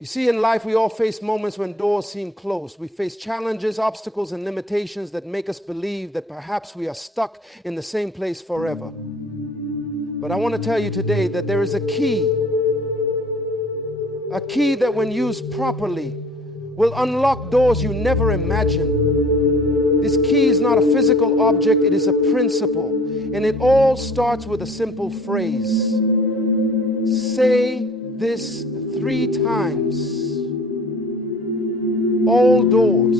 You see, in life, we all face moments when doors seem closed. We face challenges, obstacles, and limitations that make us believe that perhaps we are stuck in the same place forever. But I want to tell you today that there is a key that when used properly will unlock doors you never imagined. This key is not a physical object, it is a principle. And it all starts with a simple phrase. Say this 3 times. All doors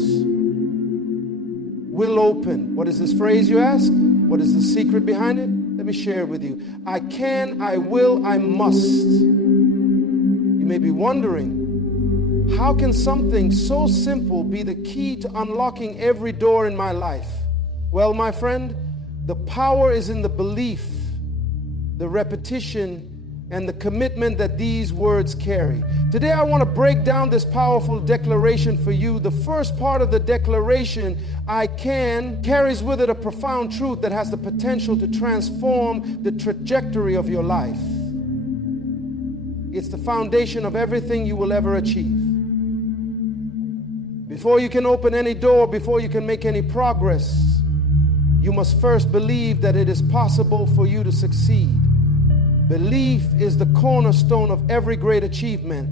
will open. What is this phrase, you ask? What is the secret behind it? Let me share it with you. I can, I will, I must. You may be wondering, how can something so simple be the key to unlocking every door in my life? Well, my friend, the power is in the belief, the repetition, and the commitment that these words carry. Today I want to break down this powerful declaration for you. The first part of the declaration, I can, carries with it a profound truth that has the potential to transform the trajectory of your life. It's the foundation of everything you will ever achieve. Before you can open any door, before you can make any progress, you must first believe that it is possible for you to succeed. Belief is the cornerstone of every great achievement.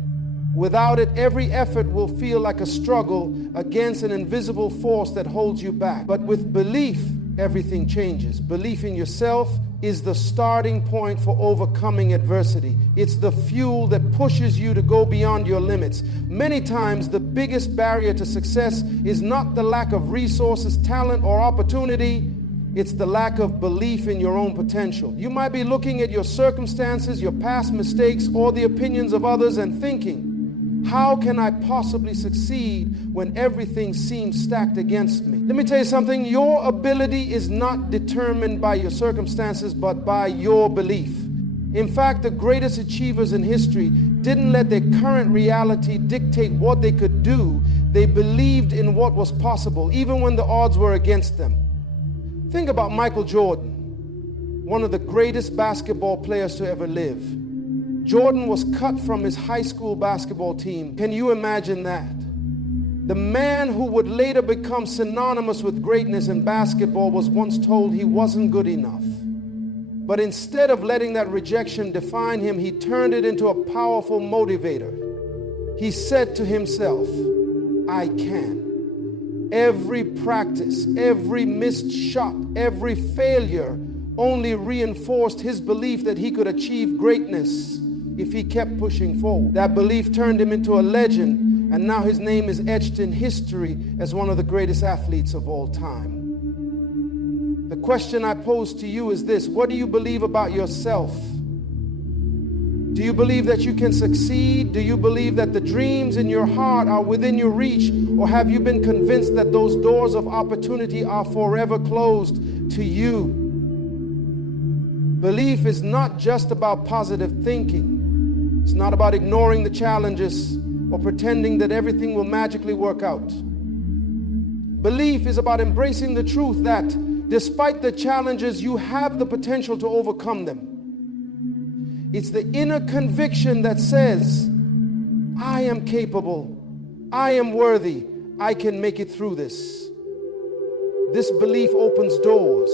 Without it, every effort will feel like a struggle against an invisible force that holds you back. But with belief, everything changes. Belief in yourself is the starting point for overcoming adversity. It's the fuel that pushes you to go beyond your limits. Many times, the biggest barrier to success is not the lack of resources, talent, or opportunity. It's the lack of belief in your own potential. You might be looking at your circumstances, your past mistakes, or the opinions of others and thinking, how can I possibly succeed when everything seems stacked against me? Let me tell you something. Your ability is not determined by your circumstances, but by your belief. In fact, the greatest achievers in history didn't let their current reality dictate what they could do. They believed in what was possible, even when the odds were against them. Think about Michael Jordan, one of the greatest basketball players to ever live. Jordan was cut from his high school basketball team. Can you imagine that? The man who would later become synonymous with greatness in basketball was once told he wasn't good enough. But instead of letting that rejection define him, he turned it into a powerful motivator. He said to himself, I can. Every practice, every missed shot, every failure only reinforced his belief that he could achieve greatness if he kept pushing forward. That belief turned him into a legend, and now his name is etched in history as one of the greatest athletes of all time. The question I pose to you is this: what do you believe about yourself? Do you believe that you can succeed? Do you believe that the dreams in your heart are within your reach? Or have you been convinced that those doors of opportunity are forever closed to you? Belief is not just about positive thinking. It's not about ignoring the challenges or pretending that everything will magically work out. Belief is about embracing the truth that despite the challenges, you have the potential to overcome them. It's the inner conviction that says, I am capable, I am worthy, I can make it through this. This belief opens doors.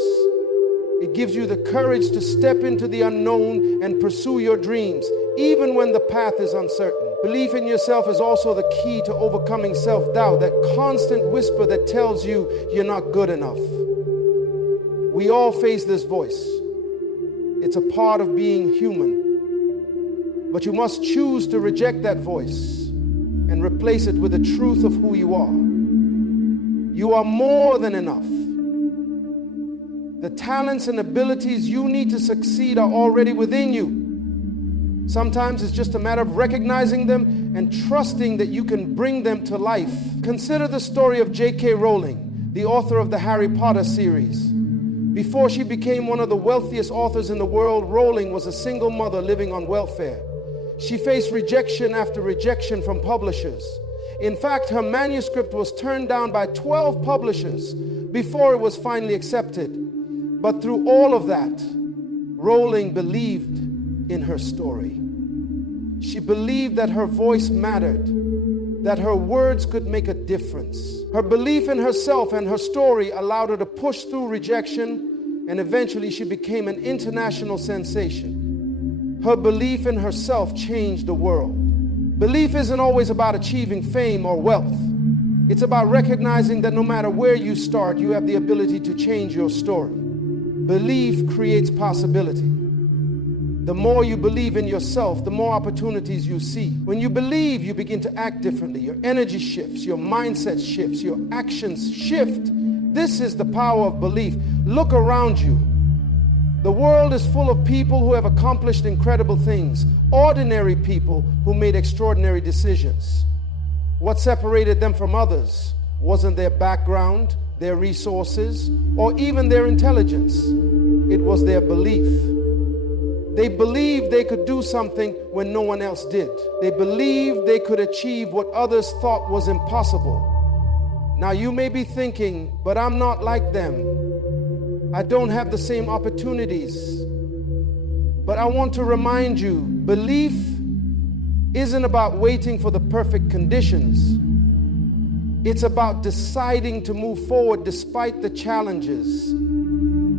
It gives you the courage to step into the unknown and pursue your dreams, even when the path is uncertain. Belief in yourself is also the key to overcoming self-doubt, that constant whisper that tells you you're not good enough. We all face this voice. It's a part of being human. But you must choose to reject that voice and replace it with the truth of who you are. You are more than enough. The talents and abilities you need to succeed are already within you. Sometimes it's just a matter of recognizing them and trusting that you can bring them to life. Consider the story of J.K. Rowling, the author of the Harry Potter series. Before she became one of the wealthiest authors in the world, Rowling was a single mother living on welfare. She faced rejection after rejection from publishers. In fact, her manuscript was turned down by 12 publishers before it was finally accepted. But through all of that, Rowling believed in her story. She believed that her voice mattered, that her words could make a difference. Her belief in herself and her story allowed her to push through rejection, and eventually she became an international sensation. Her belief in herself changed the world. Belief isn't always about achieving fame or wealth. It's about recognizing that no matter where you start, you have the ability to change your story. Belief creates possibility. The more you believe in yourself, the more opportunities you see. When you believe, you begin to act differently. Your energy shifts, your mindset shifts, your actions shift. This is the power of belief. Look around you. The world is full of people who have accomplished incredible things, ordinary people who made extraordinary decisions. What separated them from others wasn't their background, their resources, or even their intelligence. It was their belief. They believed they could do something when no one else did. They believed they could achieve what others thought was impossible. Now you may be thinking, but I'm not like them. I don't have the same opportunities. But I want to remind you, belief isn't about waiting for the perfect conditions. It's about deciding to move forward despite the challenges.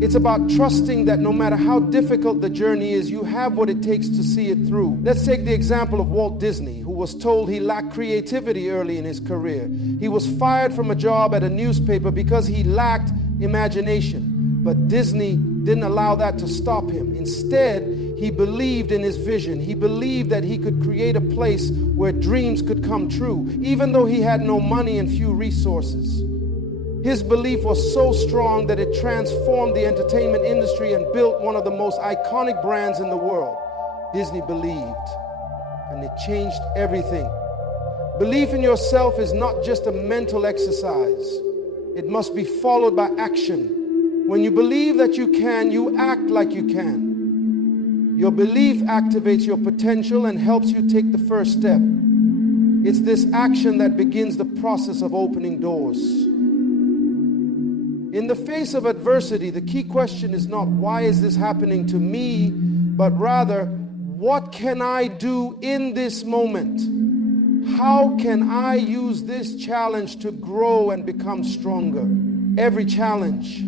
It's about trusting that no matter how difficult the journey is, you have what it takes to see it through. Let's take the example of Walt Disney, who was told he lacked creativity early in his career. He was fired from a job at a newspaper because he lacked imagination. But Disney didn't allow that to stop him. Instead, he believed in his vision. He believed that he could create a place where dreams could come true, even though he had no money and few resources. His belief was so strong that it transformed the entertainment industry and built one of the most iconic brands in the world. Disney believed, and it changed everything. Belief in yourself is not just a mental exercise. It must be followed by action. When you believe that you can, you act like you can. Your belief activates your potential and helps you take the first step. It's this action that begins the process of opening doors. In the face of adversity, the key question is not, why is this happening to me? But rather, what can I do in this moment? How can I use this challenge to grow and become stronger? Every challenge,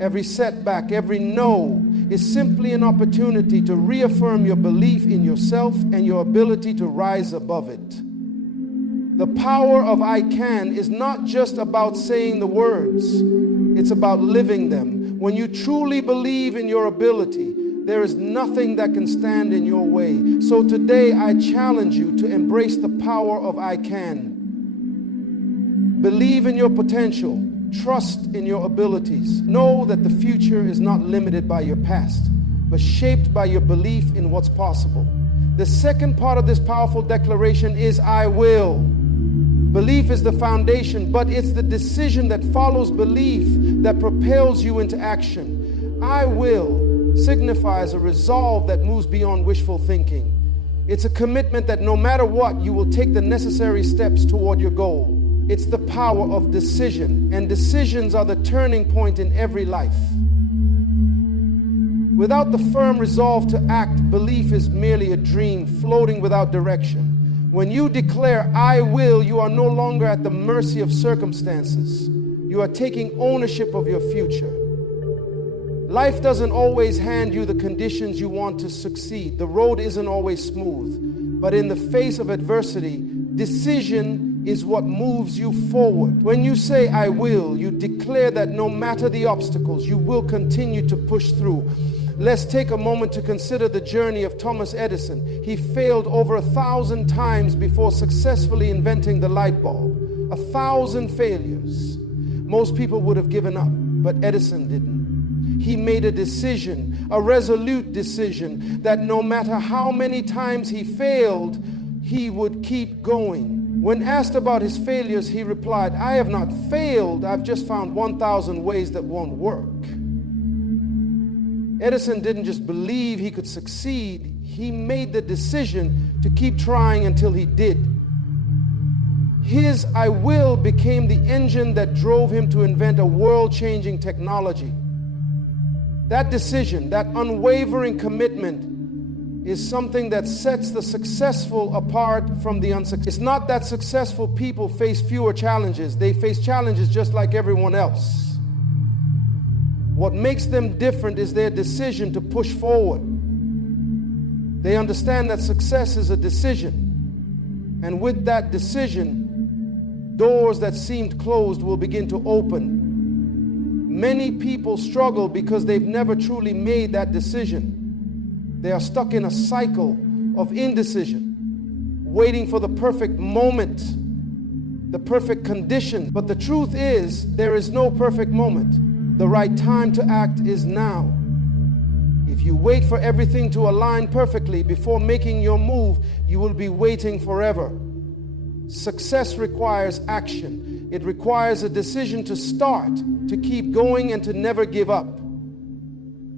every setback, every no is simply an opportunity to reaffirm your belief in yourself and your ability to rise above it. The power of I can is not just about saying the words. It's about living them. When you truly believe in your ability, there is nothing that can stand in your way. So today I challenge you to embrace the power of I can. Believe in your potential. Trust in your abilities. Know that the future is not limited by your past, but shaped by your belief in what's possible. The second part of this powerful declaration is I will. Belief is the foundation, but it's the decision that follows belief that propels you into action. I will signifies a resolve that moves beyond wishful thinking. It's a commitment that no matter what, you will take the necessary steps toward your goal. It's the power of decision, and decisions are the turning point in every life. Without the firm resolve to act, belief is merely a dream floating without direction. When you declare, I will, you are no longer at the mercy of circumstances. You are taking ownership of your future. Life doesn't always hand you the conditions you want to succeed. The road isn't always smooth. But in the face of adversity, decision is what moves you forward. When you say, I will, you declare that no matter the obstacles, you will continue to push through. Let's take a moment to consider the journey of Thomas Edison. He failed over 1,000 times before successfully inventing the light bulb. 1,000 failures. Most people would have given up, but Edison didn't. He made a decision, a resolute decision, that no matter how many times he failed, he would keep going. When asked about his failures, he replied, I have not failed, I've just found 1,000 ways that won't work. Edison didn't just believe he could succeed, he made the decision to keep trying until he did. His I will became the engine that drove him to invent a world-changing technology. That decision, that unwavering commitment, is something that sets the successful apart from the unsuccessful. It's not that successful people face fewer challenges. They face challenges just like everyone else. What makes them different is their decision to push forward. They understand that success is a decision. And with that decision, doors that seemed closed will begin to open. Many people struggle because they've never truly made that decision. They are stuck in a cycle of indecision, waiting for the perfect moment, the perfect condition. But the truth is, there is no perfect moment. The right time to act is now. If you wait for everything to align perfectly before making your move, you will be waiting forever. Success requires action. It requires a decision to start, to keep going, and to never give up.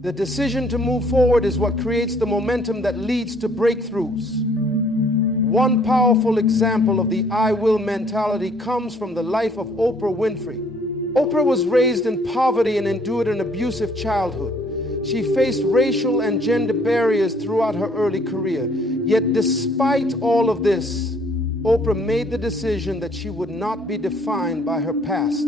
The decision to move forward is what creates the momentum that leads to breakthroughs. One powerful example of the I will mentality comes from the life of Oprah Winfrey. Oprah was raised in poverty and endured an abusive childhood. She faced racial and gender barriers throughout her early career. Yet despite all of this, Oprah made the decision that she would not be defined by her past.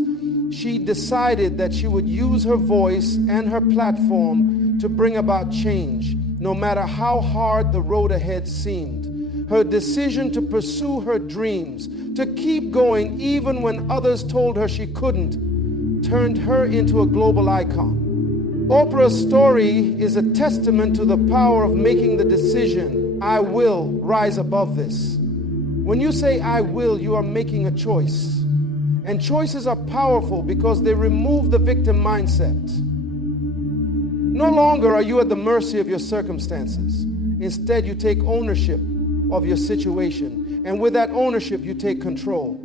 She decided that she would use her voice and her platform to bring about change, no matter how hard the road ahead seemed. Her decision to pursue her dreams, to keep going even when others told her she couldn't, turned her into a global icon. Oprah's story is a testament to the power of making the decision, I will rise above this. When you say I will, you are making a choice. And choices are powerful because they remove the victim mindset. No longer are you at the mercy of your circumstances. Instead, you take ownership of your situation. And with that ownership, you take control.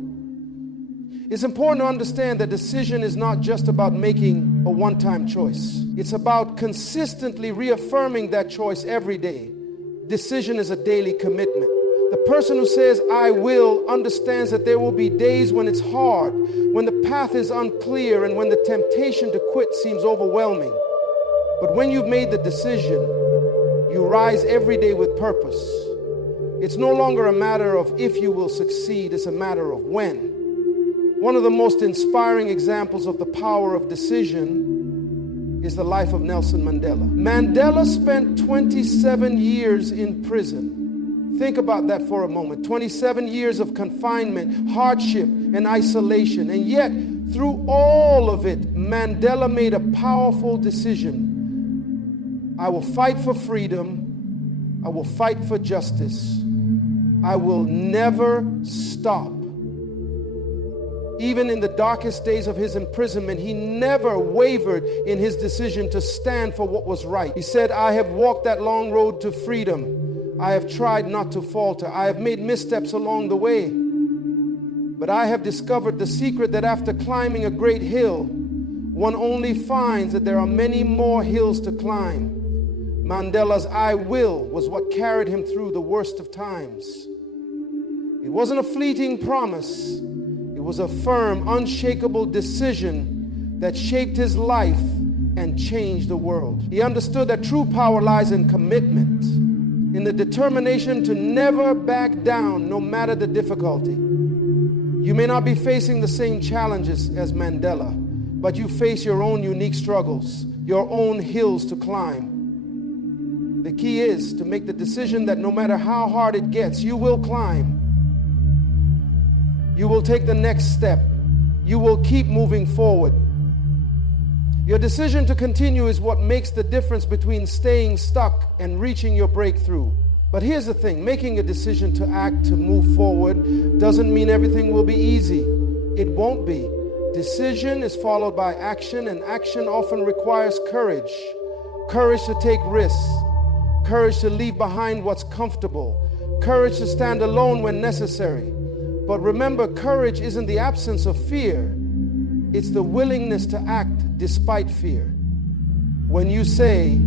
It's important to understand that decision is not just about making a one-time choice. It's about consistently reaffirming that choice every day. Decision is a daily commitment. The person who says, I will, understands that there will be days when it's hard, when the path is unclear, and when the temptation to quit seems overwhelming. But when you've made the decision, you rise every day with purpose. It's no longer a matter of if you will succeed, it's a matter of when. One of the most inspiring examples of the power of decision is the life of Nelson Mandela. Mandela spent 27 years in prison. Think about that for a moment. 27 years of confinement, hardship, and isolation. And yet, through all of it, Mandela made a powerful decision. I will fight for freedom. I will fight for justice. I will never stop. Even in the darkest days of his imprisonment, he never wavered in his decision to stand for what was right. He said, I have walked that long road to freedom. I have tried not to falter. I have made missteps along the way. But I have discovered the secret that after climbing a great hill, one only finds that there are many more hills to climb. Mandela's I will was what carried him through the worst of times. It wasn't a fleeting promise. It was a firm, unshakable decision that shaped his life and changed the world. He understood that true power lies in commitment, in the determination to never back down no matter the difficulty. You may not be facing the same challenges as Mandela, but you face your own unique struggles, your own hills to climb. The key is to make the decision that no matter how hard it gets, you will climb. You will take the next step. You will keep moving forward. Your decision to continue is what makes the difference between staying stuck and reaching your breakthrough. But here's the thing, making a decision to act, to move forward, doesn't mean everything will be easy. It won't be. Decision is followed by action, and action often requires courage. Courage to take risks. Courage to leave behind what's comfortable. Courage to stand alone when necessary. But remember, courage isn't the absence of fear. It's the willingness to act despite fear. When you say,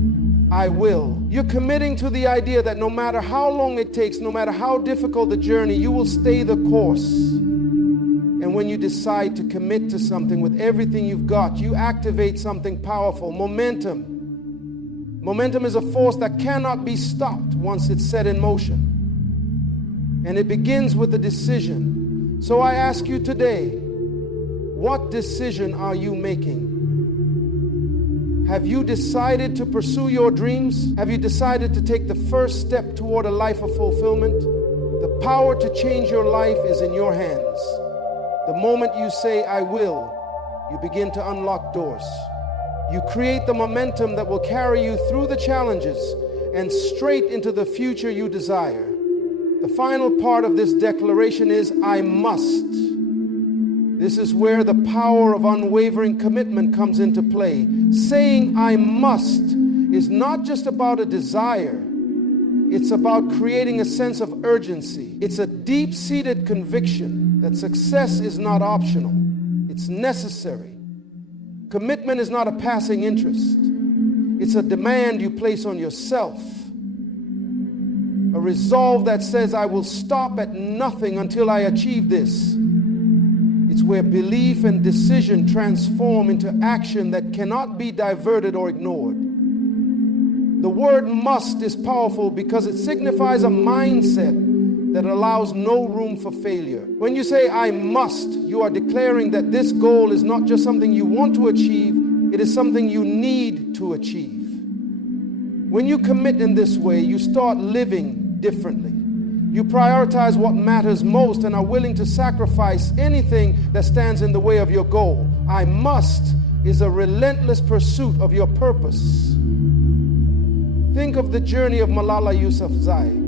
I will, you're committing to the idea that no matter how long it takes, no matter how difficult the journey, you will stay the course. And when you decide to commit to something with everything you've got, you activate something powerful, momentum. Momentum is a force that cannot be stopped once it's set in motion. And it begins with a decision. So I ask you today, what decision are you making? Have you decided to pursue your dreams? Have you decided to take the first step toward a life of fulfillment? The power to change your life is in your hands. The moment you say, I will, you begin to unlock doors. You create the momentum that will carry you through the challenges and straight into the future you desire. The final part of this declaration is, I must. This is where the power of unwavering commitment comes into play. Saying I must is not just about a desire. It's about creating a sense of urgency. It's a deep-seated conviction that success is not optional. It's necessary. Commitment is not a passing interest. It's a demand you place on yourself. A resolve that says, I will stop at nothing until I achieve this. It's where belief and decision transform into action that cannot be diverted or ignored. The word must is powerful because it signifies a mindset that allows no room for failure. When you say, I must, you are declaring that this goal is not just something you want to achieve, it is something you need to achieve. When you commit in this way, you start living differently. You prioritize what matters most and are willing to sacrifice anything that stands in the way of your goal. I must is a relentless pursuit of your purpose. Think of the journey of Malala Yousafzai.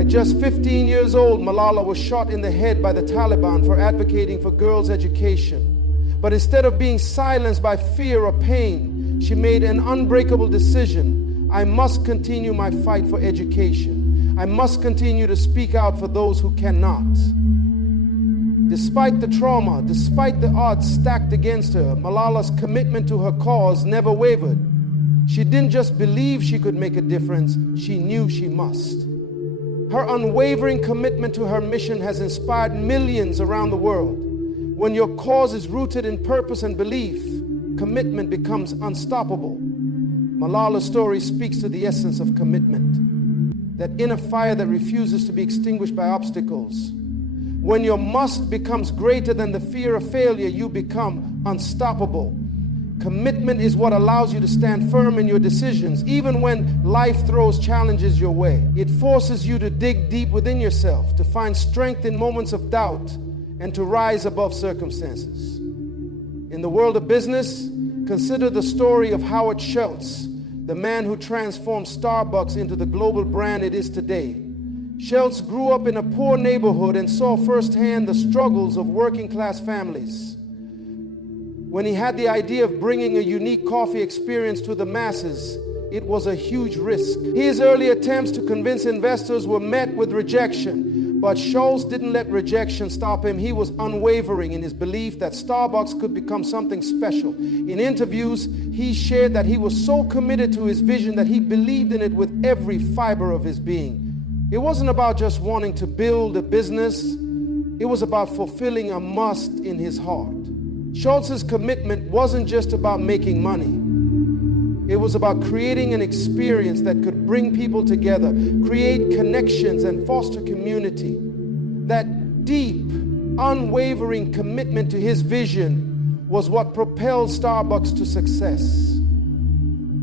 At just 15 years old, Malala was shot in the head by the Taliban for advocating for girls' education. But instead of being silenced by fear or pain, she made an unbreakable decision. I must continue my fight for education. I must continue to speak out for those who cannot. Despite the trauma, despite the odds stacked against her, Malala's commitment to her cause never wavered. She didn't just believe she could make a difference, she knew she must. Her unwavering commitment to her mission has inspired millions around the world. When your cause is rooted in purpose and belief, commitment becomes unstoppable. Malala's story speaks to the essence of commitment, that inner fire that refuses to be extinguished by obstacles. When your must becomes greater than the fear of failure, you become unstoppable. Commitment is what allows you to stand firm in your decisions, even when life throws challenges your way. It forces you to dig deep within yourself, to find strength in moments of doubt, and to rise above circumstances. In the world of business, consider the story of Howard Schultz, the man who transformed Starbucks into the global brand it is today. Schultz grew up in a poor neighborhood and saw firsthand the struggles of working-class families. When he had the idea of bringing a unique coffee experience to the masses, it was a huge risk. His early attempts to convince investors were met with rejection, but Schultz didn't let rejection stop him. He was unwavering in his belief that Starbucks could become something special. In interviews, he shared that he was so committed to his vision that he believed in it with every fiber of his being. It wasn't about just wanting to build a business. It was about fulfilling a must in his heart. Schultz's commitment wasn't just about making money. It was about creating an experience that could bring people together, create connections, and foster community. That deep, unwavering commitment to his vision was what propelled Starbucks to success.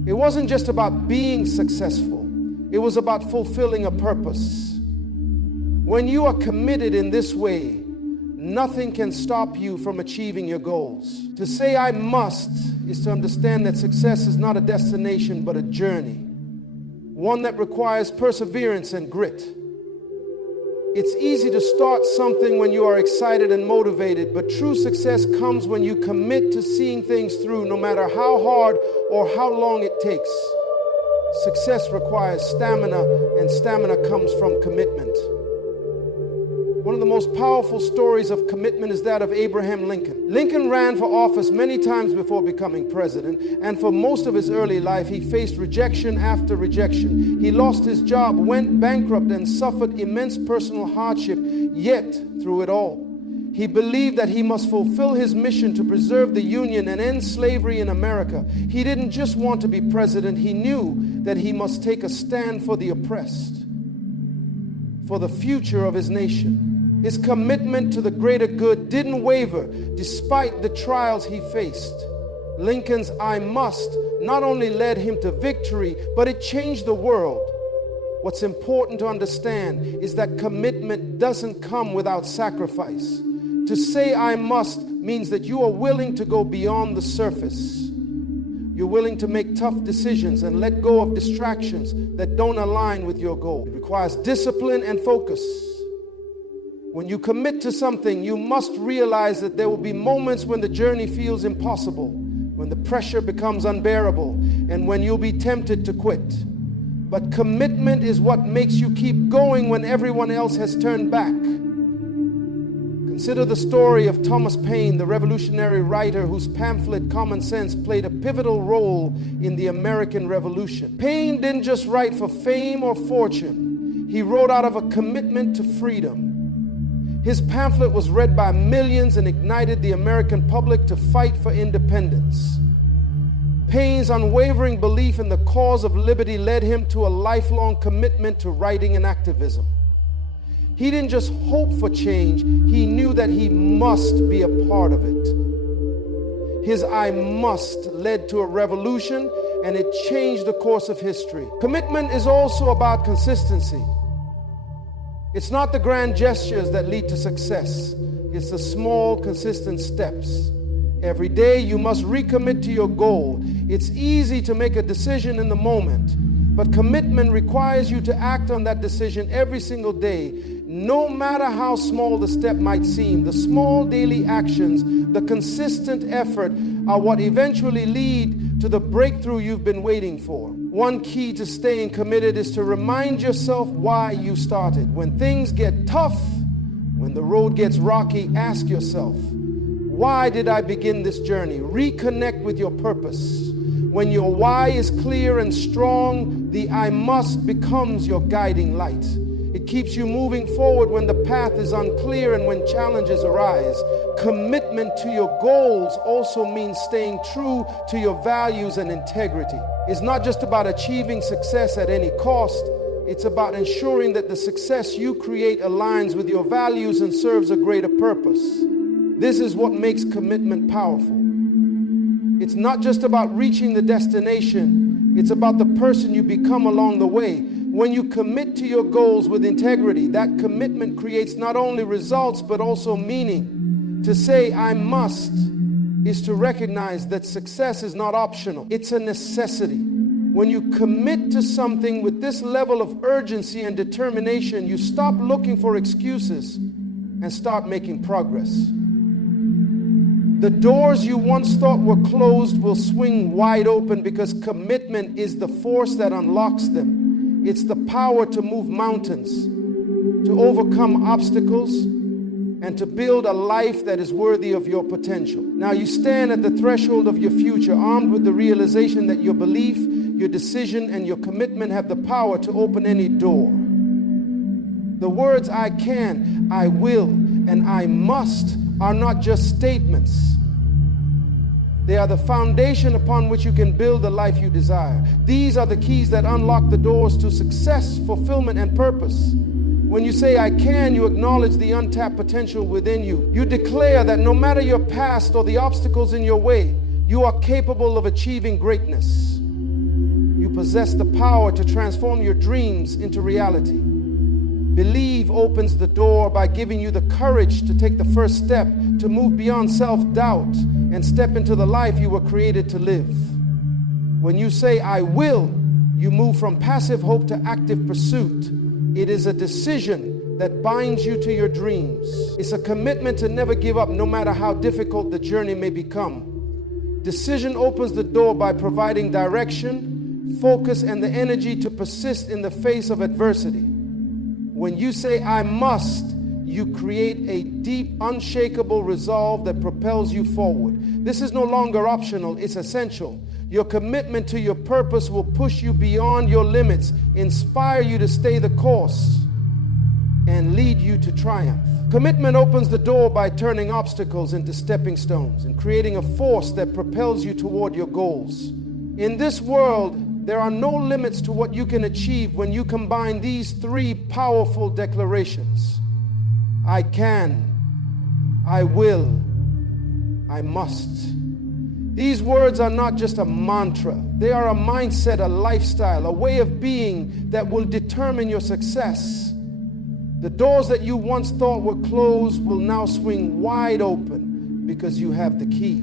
It wasn't just about being successful. It was about fulfilling a purpose. When you are committed in this way, nothing can stop you from achieving your goals. To say I must is to understand that success is not a destination but a journey, one that requires perseverance and grit. It's easy to start something when you are excited and motivated, but true success comes when you commit to seeing things through, no matter how hard or how long it takes. Success requires stamina, and stamina comes from commitment. One of the most powerful stories of commitment is that of Abraham Lincoln. Lincoln ran for office many times before becoming president, and for most of his early life, he faced rejection after rejection. He lost his job, went bankrupt, and suffered immense personal hardship, yet through it all, he believed that he must fulfill his mission to preserve the Union and end slavery in America. He didn't just want to be president, he knew that he must take a stand for the oppressed, for the future of his nation. His commitment to the greater good didn't waver despite the trials he faced. Lincoln's "I must" not only led him to victory, but it changed the world. What's important to understand is that commitment doesn't come without sacrifice. To say "I must" means that you are willing to go beyond the surface. You're willing to make tough decisions and let go of distractions that don't align with your goal. It requires discipline and focus. When you commit to something, you must realize that there will be moments when the journey feels impossible, when the pressure becomes unbearable, and when you'll be tempted to quit. But commitment is what makes you keep going when everyone else has turned back. Consider the story of Thomas Paine, the revolutionary writer whose pamphlet Common Sense played a pivotal role in the American Revolution. Paine didn't just write for fame or fortune. He wrote out of a commitment to freedom. His pamphlet was read by millions and ignited the American public to fight for independence. Paine's unwavering belief in the cause of liberty led him to a lifelong commitment to writing and activism. He didn't just hope for change, he knew that he must be a part of it. His "I must" led to a revolution, and it changed the course of history. Commitment is also about consistency. It's not the grand gestures that lead to success. It's the small, consistent steps. Every day you must recommit to your goal. It's easy to make a decision in the moment, but commitment requires you to act on that decision every single day. No matter how small the step might seem, the small daily actions, the consistent effort are what eventually lead to the breakthrough you've been waiting for. One key to staying committed is to remind yourself why you started. When things get tough, when the road gets rocky, ask yourself, why did I begin this journey? Reconnect with your purpose. When your why is clear and strong, the "I must" becomes your guiding light. It keeps you moving forward when the path is unclear and when challenges arise. Commitment to your goals also means staying true to your values and integrity. It's not just about achieving success at any cost. It's about ensuring that the success you create aligns with your values and serves a greater purpose. This is what makes commitment powerful. It's not just about reaching the destination. It's about the person you become along the way. When you commit to your goals with integrity, that commitment creates not only results, but also meaning. To say "I must" is to recognize that success is not optional. It's a necessity. When you commit to something with this level of urgency and determination, you stop looking for excuses and start making progress. The doors you once thought were closed will swing wide open because commitment is the force that unlocks them. It's the power to move mountains, to overcome obstacles, and to build a life that is worthy of your potential. Now you stand at the threshold of your future, armed with the realization that your belief, your decision, and your commitment have the power to open any door. The words "I can," "I will," and "I must" are not just statements. They are the foundation upon which you can build the life you desire. These are the keys that unlock the doors to success, fulfillment, and purpose. When you say "I can," you acknowledge the untapped potential within you. You declare that no matter your past or the obstacles in your way, you are capable of achieving greatness. You possess the power to transform your dreams into reality. Believe opens the door by giving you the courage to take the first step, to move beyond self-doubt and step into the life you were created to live. When you say "I will," you move from passive hope to active pursuit. It is a decision that binds you to your dreams. It's a commitment to never give up, no matter how difficult the journey may become. Decision opens the door by providing direction, focus, and the energy to persist in the face of adversity. When you say "I must," you create a deep, unshakable resolve that propels you forward. This is no longer optional, it's essential. Your commitment to your purpose will push you beyond your limits, inspire you to stay the course, and lead you to triumph. Commitment opens the door by turning obstacles into stepping stones and creating a force that propels you toward your goals. In this world, There are no limits to what you can achieve when you combine these three powerful declarations. I can, I will, I must. These words are not just a mantra. They are a mindset, a lifestyle, a way of being that will determine your success. The doors that you once thought were closed will now swing wide open because you have the key.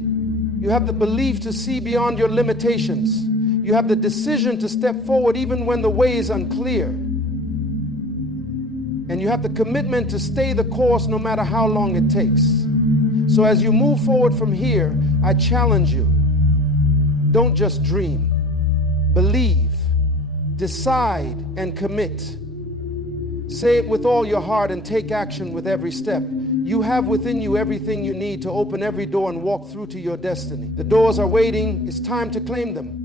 You have the belief to see beyond your limitations. You have the decision to step forward even when the way is unclear. And you have the commitment to stay the course no matter how long it takes. So as you move forward from here, I challenge you. Don't just dream. Believe, decide, and commit. Say it with all your heart and take action with every step. You have within you everything you need to open every door and walk through to your destiny. The doors are waiting. It's time to claim them.